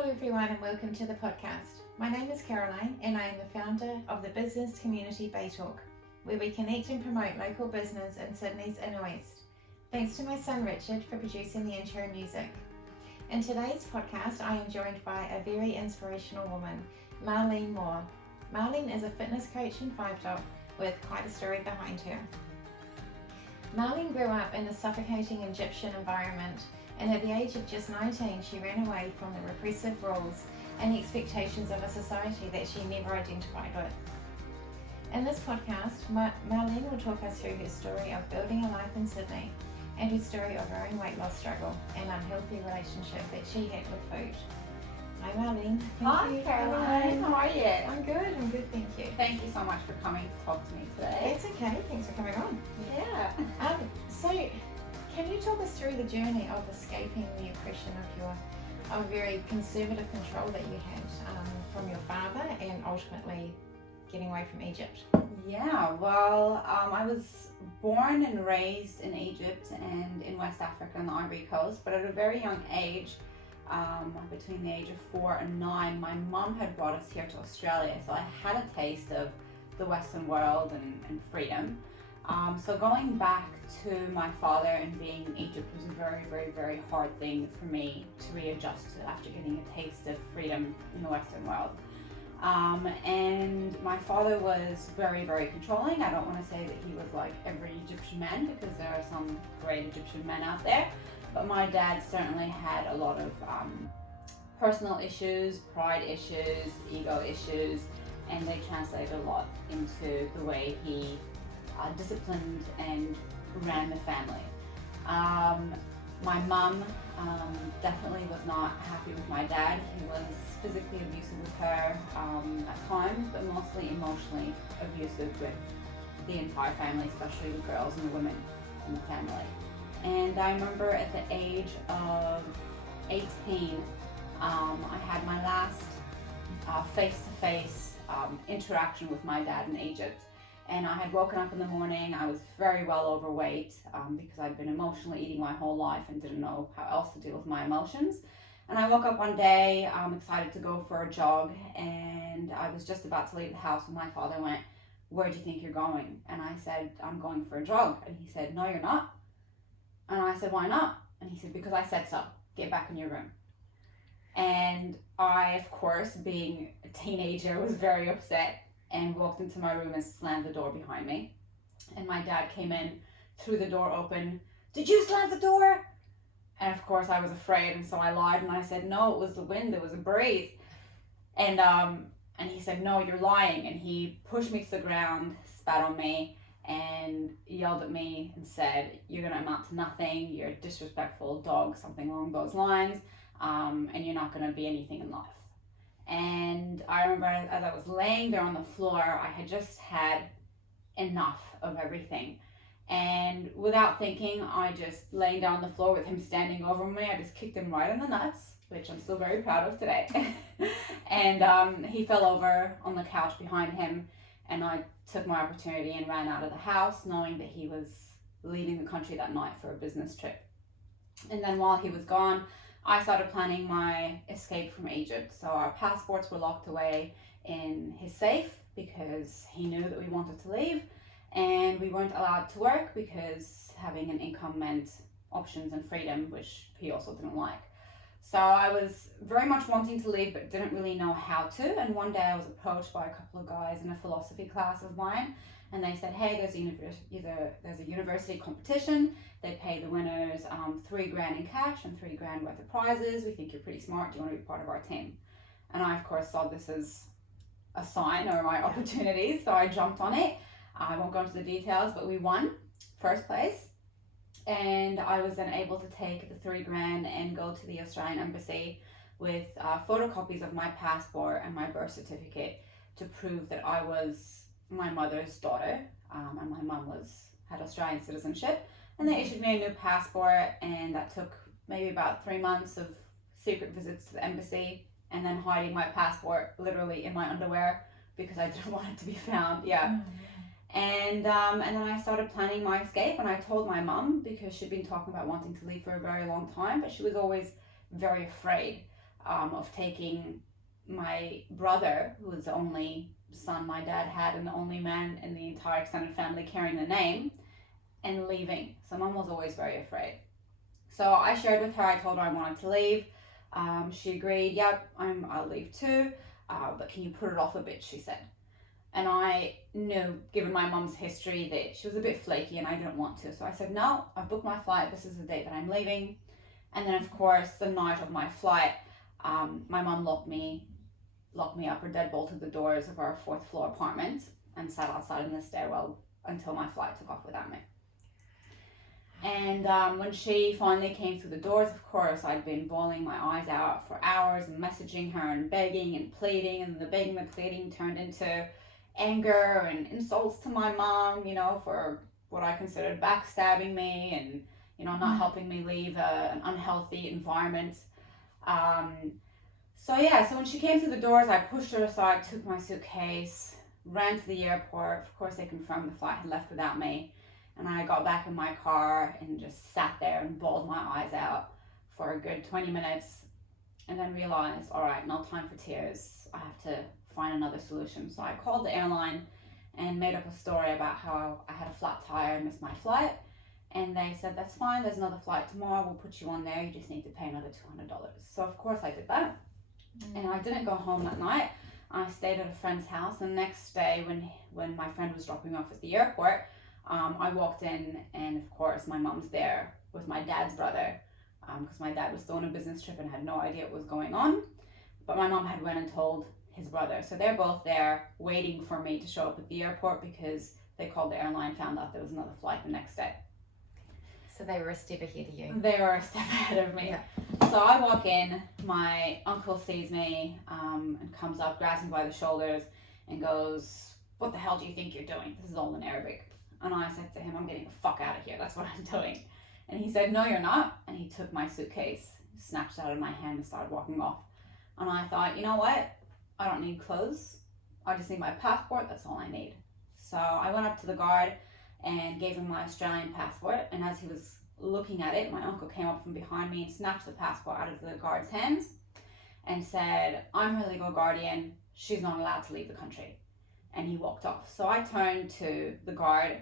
Hello everyone and welcome to the podcast. My name is Caroline and I am the founder of the business community Bay Talk, where we connect and promote local business in Sydney's inner west. Thanks to my son Richard for producing the intro music. In today's podcast I am joined by a very inspirational woman, Marlene Moore. Marlene is a fitness coach and five top with quite a story behind her. Marlene grew up in a suffocating Egyptian environment, and at the age of just 19 she ran away from the repressive rules and expectations of a society that she never identified with. In this podcast, Marlene will talk us through her story of building a life in Sydney and her story of her own weight loss struggle and unhealthy relationship that she had with food. Hi Marlene. Hi Caroline, how are you? I'm good, thank you. Thank you so much for coming to talk to me today. It's okay, thanks for coming on. Yeah. So can you talk us through the journey of escaping the oppression of very conservative control that you had from your father and ultimately getting away from Egypt? Yeah, well, I was born and raised in Egypt and in West Africa on the Ivory Coast, but at a very young age, between the age of 4 and 9, my mum had brought us here to Australia, so I had a taste of the Western world and freedom. So going back to my father and being in Egypt was a very, very, very hard thing for me to readjust to after getting a taste of freedom in the Western world. And my father was very, very controlling. I don't want to say that he was like every Egyptian man, because there are some great Egyptian men out there, but my dad certainly had a lot of personal issues, pride issues, ego issues, and they translated a lot into the way he disciplined and ran the family. My mum definitely was not happy with my dad. He was physically abusive with her at times, but mostly emotionally abusive with the entire family, especially the girls and the women in the family. And I remember at the age of 18, I had my last face-to-face interaction with my dad in Egypt. And I had woken up in the morning. I was very well overweight because I'd been emotionally eating my whole life and didn't know how else to deal with my emotions. And I woke up one day excited to go for a jog, and I was just about to leave the house when my father went, "Where do you think you're going?" And I said, "I'm going for a jog." And he said, "No, you're not." And I said, "Why not?" And he said, "Because I said so. Get back in your room." And I, of course, being a teenager, was very upset and walked into my room and slammed the door behind me. And my dad came in, threw the door open. "Did you slam the door?" And of course I was afraid, and so I lied and I said, "No, it was the wind, it was a breeze." And he said, "No, you're lying." And he pushed me to the ground, spat on me, and yelled at me and said, "You're gonna amount to nothing, you're a disrespectful dog," something along those lines, "and you're not gonna be anything in life." And I remember as I was laying there on the floor, I had just had enough of everything. And without thinking, I just laying down on the floor with him standing over me, I just kicked him right in the nuts, which I'm still very proud of today. And he fell over on the couch behind him, and I took my opportunity and ran out of the house, knowing that he was leaving the country that night for a business trip. And then while he was gone, I started planning my escape from Egypt. So our passports were locked away in his safe because he knew that we wanted to leave, and we weren't allowed to work because having an income meant options and freedom, which he also didn't like. So I was very much wanting to leave but didn't really know how to. And one day I was approached by a couple of guys in a philosophy class of mine, and they said, "Hey, there's a university competition. They pay the winners $3,000 in cash and $3,000 worth of prizes. We think you're pretty smart. Do you want to be part of our team?" And I, of course, saw this as a sign or my opportunity, so I jumped on it. I won't go into the details, but we won first place. And I was then able to take the $3,000 and go to the Australian Embassy with photocopies of my passport and my birth certificate to prove that I was my mother's daughter, and my mum had Australian citizenship. And they issued me a new passport, and that took maybe about 3 months of secret visits to the embassy and then hiding my passport literally in my underwear because I didn't want it to be found. Yeah. And then I started planning my escape, and I told my mum because she'd been talking about wanting to leave for a very long time, but she was always very afraid. of taking my brother, who was the only son my dad had and the only man in the entire extended family carrying the name, and leaving. So mom was always very afraid. So I shared with her, I told her I wanted to leave. She agreed, yep, I'll leave too, but can you put it off a bit, she said. And I knew, given my mum's history, that she was a bit flaky and I didn't want to. So I said, no, I've booked my flight. This is the date that I'm leaving. And then, of course, the night of my flight, my mum locked me up or deadbolted the doors of our 4th floor apartment and sat outside in the stairwell until my flight took off without me. And when she finally came through the doors, of course, I'd been bawling my eyes out for hours and messaging her and begging and pleading. And the begging and pleading turned into anger and insults to my mom, for what I considered backstabbing me and, not helping me leave an unhealthy environment. So when she came through the doors, I pushed her aside, took my suitcase, ran to the airport. Of course, they confirmed the flight had left without me. And I got back in my car and just sat there and bawled my eyes out for a good 20 minutes and then realized, all right, no time for tears. I have to find another solution. So I called the airline and made up a story about how I had a flat tire and missed my flight. And they said, that's fine, there's another flight tomorrow, we'll put you on there, you just need to pay another $200. So of course I did that. And I didn't go home that night. I stayed at a friend's house. The next day when my friend was dropping me off at the airport, I walked in and of course my mom's there with my dad's brother, because my dad was still on a business trip and had no idea what was going on. But my mom had went and told his brother. So they're both there waiting for me to show up at the airport because they called the airline, found out there was another flight the next day. So they were a step ahead of you. They were a step ahead of me. Yeah. So I walk in, my uncle sees me and comes up, grabs me by the shoulders and goes, what the hell do you think you're doing? This is all in Arabic. And I said to him, I'm getting the fuck out of here. That's what I'm doing. And he said, no, you're not. And he took my suitcase, snatched it out of my hand and started walking off. And I thought, you know what? I don't need clothes. I just need my passport. That's all I need. So I went up to the guard and gave him my Australian passport. And as he was looking at it, my uncle came up from behind me and snatched the passport out of the guard's hands and said, I'm her legal guardian. She's not allowed to leave the country. And he walked off. So I turned to the guard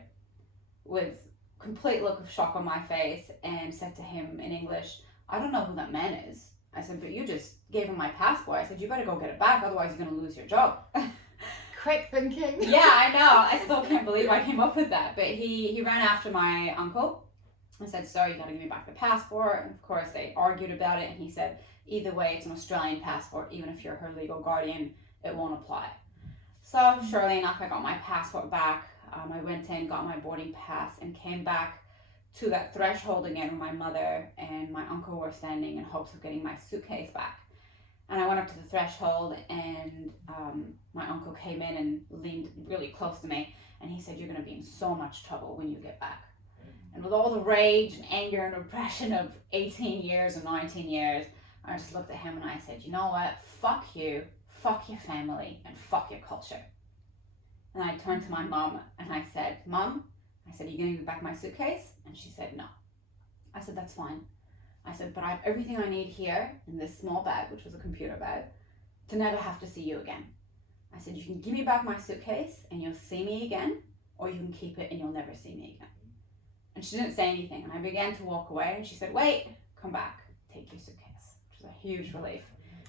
with complete look of shock on my face and said to him in English, I don't know who that man is. I said, but you just gave him my passport. I said, you better go get it back, otherwise you're going to lose your job. Quick thinking. Yeah, I know. I still can't believe I came up with that. But he ran after my uncle and said, sir, you got to give me back the passport. And of course, they argued about it. And he said, either way, it's an Australian passport. Even if you're her legal guardian, it won't apply. So surely enough, I got my passport back. I went in, got my boarding pass, and came back to that threshold again where my mother and my uncle were standing in hopes of getting my suitcase back. And I went up to the threshold and my uncle came in and leaned really close to me and he said, you're going to be in so much trouble when you get back. And with all the rage and anger and repression of 18 years or 19 years, I just looked at him and I said, you know what? Fuck you, fuck your family, and fuck your culture. And I turned to my mom and I said, Mom, I said, are you going to give me back my suitcase? And she said, no. I said, that's fine. I said, but I have everything I need here in this small bag, which was a computer bag, to never have to see you again. I said, you can give me back my suitcase and you'll see me again, or you can keep it and you'll never see me again. And she didn't say anything. And I began to walk away and she said, wait, come back, take your suitcase, which was a huge relief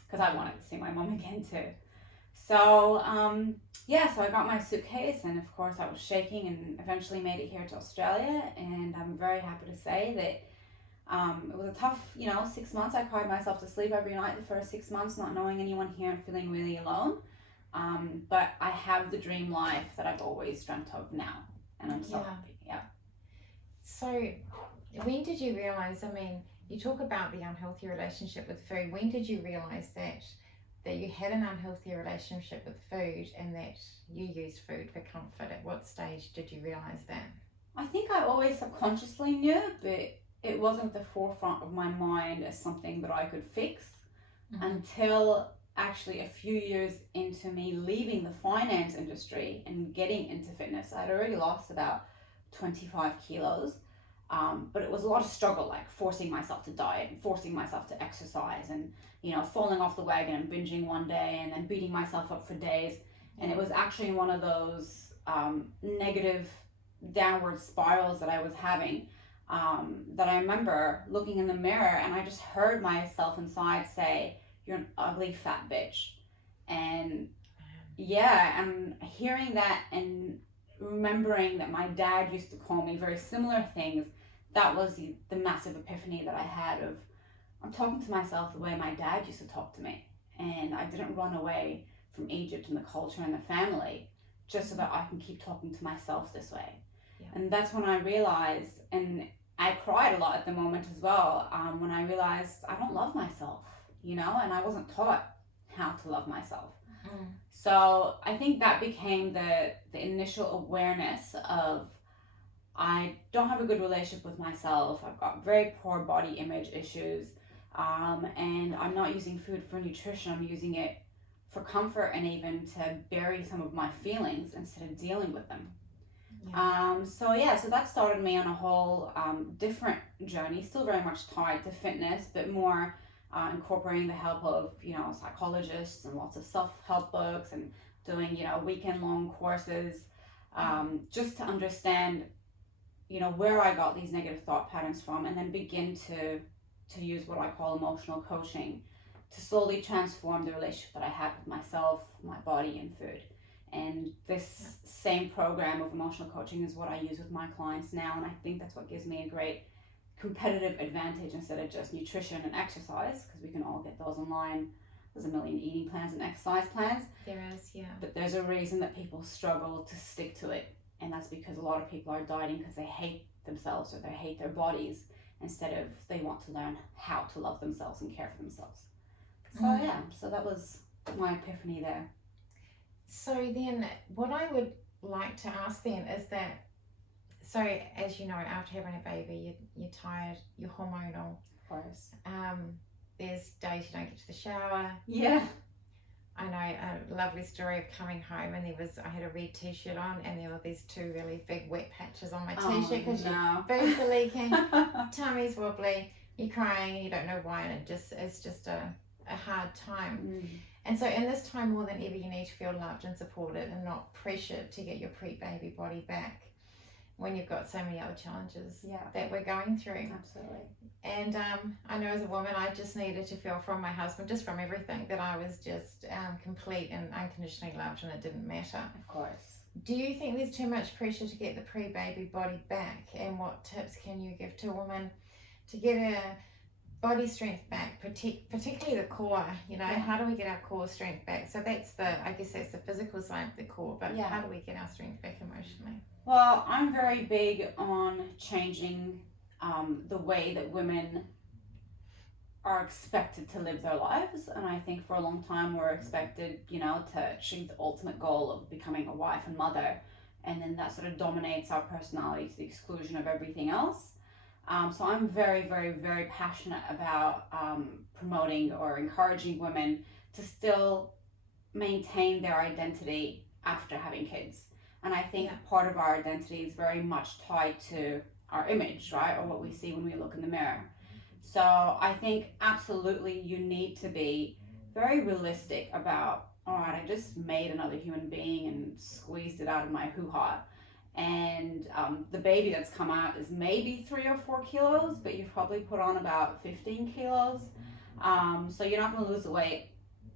because I wanted to see my mom again too. So, so I got my suitcase and of course I was shaking and eventually made it here to Australia. And I'm very happy to say that it was a tough, 6 months. I cried myself to sleep every night the first 6 months, not knowing anyone here and feeling really alone. But I have the dream life that I've always dreamt of now. And I'm so happy. Yeah. So when did you realize, you talk about the unhealthy relationship with food. When did you realize that you had an unhealthy relationship with food and that you used food for comfort? At what stage did you realize that? I think I always subconsciously knew, but it wasn't the forefront of my mind as something that I could fix until actually a few years into me leaving the finance industry and getting into fitness. I'd already lost about 25 kilos But it was a lot of struggle, like forcing myself to diet and forcing myself to exercise and, falling off the wagon and binging one day and then beating myself up for days. And it was actually one of those negative downward spirals that I was having, that I remember looking in the mirror and I just heard myself inside say, "You're an ugly fat bitch." And yeah, and hearing that and remembering that my dad used to call me very similar things, that was the massive epiphany that I had of, I'm talking to myself the way my dad used to talk to me. And I didn't run away from Egypt and the culture and the family just so that I can keep talking to myself this way. Yeah. And that's when I realized, and I cried a lot at the moment as well, when I realized I don't love myself, and I wasn't taught how to love myself. So I think that became the initial awareness of, I don't have a good relationship with myself. I've got very poor body image issues, and I'm not using food for nutrition. I'm using it for comfort and even to bury some of my feelings instead of dealing with them. Yeah. So that started me on a whole different journey, still very much tied to fitness, but more incorporating the help of psychologists and lots of self-help books and doing weekend-long courses, just to understand where I got these negative thought patterns from, and then begin to use what I call emotional coaching to slowly transform the relationship that I had with myself, my body, and food. And this same program of emotional coaching is what I use with my clients now, and I think that's what gives me a great competitive advantage instead of just nutrition and exercise, because we can all get those online. There's a million eating plans and exercise plans. There is, yeah. But there's a reason that people struggle to stick to it, and that's because a lot of people are dieting because they hate themselves or they hate their bodies instead of they want to learn how to love themselves and care for themselves. So that was my epiphany there. So then what I would like to ask then is that, so as you know, after having a baby, you're tired, you're hormonal. Of course. There's days you don't get to the shower. Yeah. I know a lovely story of coming home and I had a red t-shirt on and there were these two really big wet patches on my t-shirt because your boobs are leaking, tummy's wobbly, you're crying, you don't know why, and it's just a hard time. And so in this time more than ever, you need to feel loved and supported and not pressured to get your pre-baby body back when you've got so many other challenges that we're going through. Absolutely. And I know as a woman, I just needed to feel from my husband, just from everything, that I was just complete and unconditionally loved, and it didn't matter. Of course. Do you think there's too much pressure to get the pre-baby body back? And what tips can you give to a woman to get her body strength back, particularly the core? How do we get our core strength back? So that's the physical side of the core, but how do we get our strength back emotionally? Well, I'm very big on changing the way that women are expected to live their lives, and I think for a long time we're expected, to achieve the ultimate goal of becoming a wife and mother, and then that sort of dominates our personality to the exclusion of everything else. So I'm very, very, very passionate about promoting or encouraging women to still maintain their identity after having kids. And I think part of our identity is very much tied to our image, right? Or what we see when we look in the mirror. So I think absolutely you need to be very realistic about, all right, I just made another human being and squeezed it out of my hoo-ha. And the baby that's come out is maybe 3 or 4 kilos, but you've probably put on about 15 kilos. So you're not going to lose the weight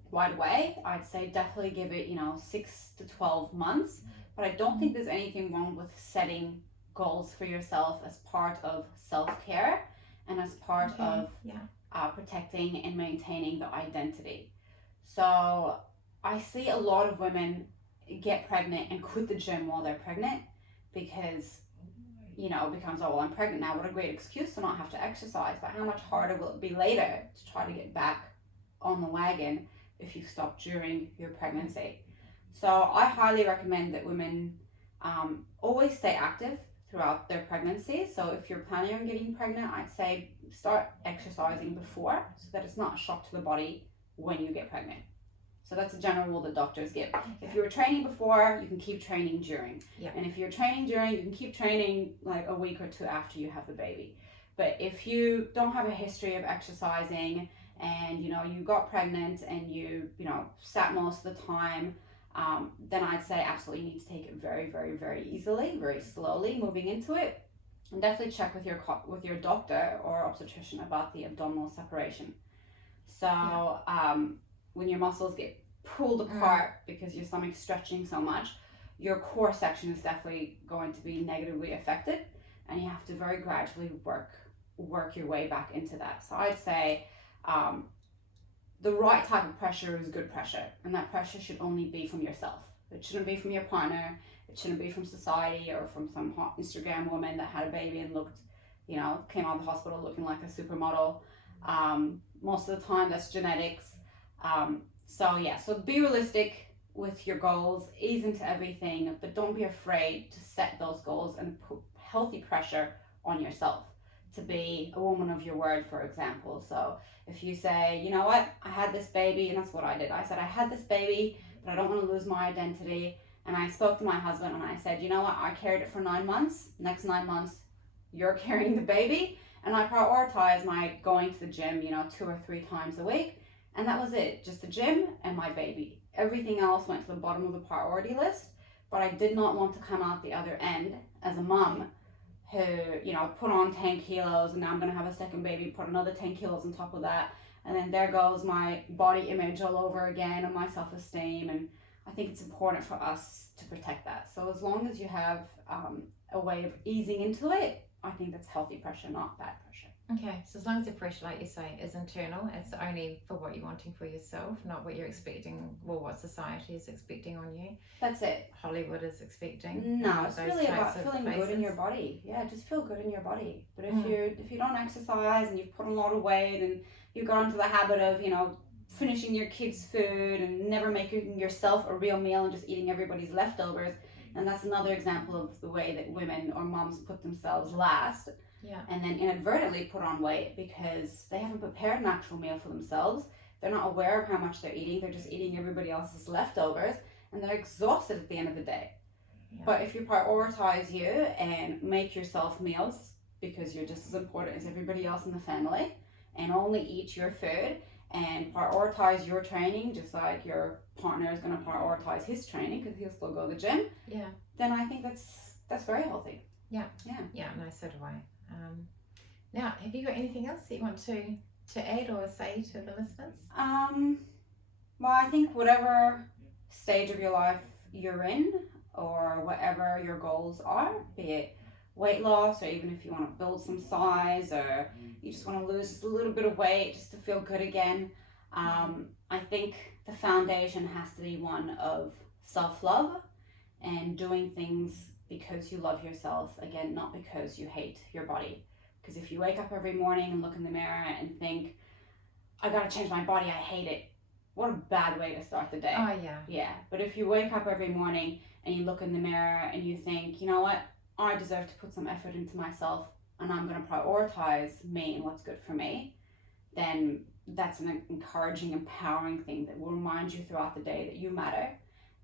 right away. I'd say definitely give it, 6 to 12 months. But I don't think there's anything wrong with setting goals for yourself as part of self-care and as part of protecting and maintaining the identity. So I see a lot of women get pregnant and quit the gym while they're pregnant because, it becomes, oh, well, I'm pregnant now. What a great excuse to not have to exercise. But how much harder will it be later to try to get back on the wagon if you stop during your pregnancy? So I highly recommend that women always stay active throughout their pregnancy. So if you're planning on getting pregnant, I'd say start exercising before so that it's not a shock to the body when you get pregnant. So that's a general rule that doctors give. Okay. If you were training before, you can keep training during. Yeah. And if you're training during, you can keep training like a week or two after you have the baby. But if you don't have a history of exercising and, you know, you got pregnant and you know, sat most of the time, then I'd say absolutely you need to take it very, very, very easily, very slowly moving into it. And definitely check with your doctor or obstetrician about the abdominal separation. So when your muscles get pulled apart because your stomach's stretching so much, your core section is definitely going to be negatively affected, and you have to very gradually work your way back into that. So I'd say the right type of pressure is good pressure, and that pressure should only be from yourself. It shouldn't be from your partner. It shouldn't be from society or from some hot Instagram woman that had a baby and looked, you know, came out of the hospital looking like a supermodel. Most of the time that's genetics. So be realistic with your goals, ease into everything, but don't be afraid to set those goals and put healthy pressure on yourself to be a woman of your word, for example. So if you say, you know what, I had this baby, and that's what I did. I said, I had this baby, but I don't want to lose my identity. And I spoke to my husband and I said, you know what, I carried it for 9 months. Next 9 months, you're carrying the baby. And I prioritized my going to the gym, you know, 2 or 3 times a week. And that was it, just the gym and my baby. Everything else went to the bottom of the priority list. But I did not want to come out the other end as a mom who, you know, put on 10 kilos and now I'm going to have a second baby, put another 10 kilos on top of that. And then there goes my body image all over again and my self-esteem. And I think it's important for us to protect that. So as long as you have a way of easing into it, I think that's healthy pressure, not bad pressure. Okay, so as long as the pressure, like you say, is internal, it's only for what you're wanting for yourself, not what you're expecting, well, what society is expecting on you. That's it. Hollywood is expecting. No, it's really about feeling good in your body. Yeah, just feel good in your body. But if you don't exercise and you've put on a lot of weight and you got into the habit of, you know, finishing your kids' food and never making yourself a real meal and just eating everybody's leftovers, and that's another example of the way that women or moms put themselves last. Yeah. And then inadvertently put on weight because they haven't prepared an actual meal for themselves. They're not aware of how much they're eating. They're just eating everybody else's leftovers and they're exhausted at the end of the day. Yeah. But if you prioritize you and make yourself meals because you're just as important as everybody else in the family and only eat your food and prioritize your training just like your partner is going to prioritize his training because he'll still go to the gym, then I think that's very healthy. Yeah, no, so do I. Now, have you got anything else that you want to add or say to the listeners? Well, I think whatever stage of your life you're in or whatever your goals are, be it weight loss or even if you want to build some size or you just want to lose just a little bit of weight just to feel good again, I think the foundation has to be one of self-love and doing things because you love yourself, again, not because you hate your body. Because if you wake up every morning and look in the mirror and think, I gotta change my body, I hate it, what a bad way to start the day. Oh, yeah. Yeah, but if you wake up every morning and you look in the mirror and you think, you know what, I deserve to put some effort into myself and I'm gonna prioritize me and what's good for me, then that's an encouraging, empowering thing that will remind you throughout the day that you matter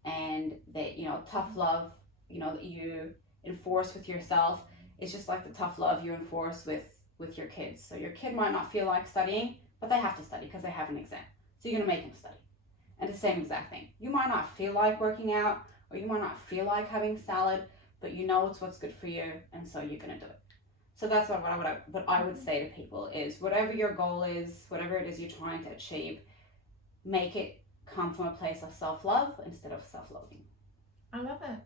and that, you know, tough love, you know, that you enforce with yourself is just like the tough love you enforce with your kids. So your kid might not feel like studying, but they have to study because they have an exam. So you're gonna make them study. And the same exact thing. You might not feel like working out or you might not feel like having salad, but you know it's what's good for you and so you're gonna do it. So that's what I would say to people is whatever your goal is, whatever it is you're trying to achieve, make it come from a place of self-love instead of self-loathing. I love it.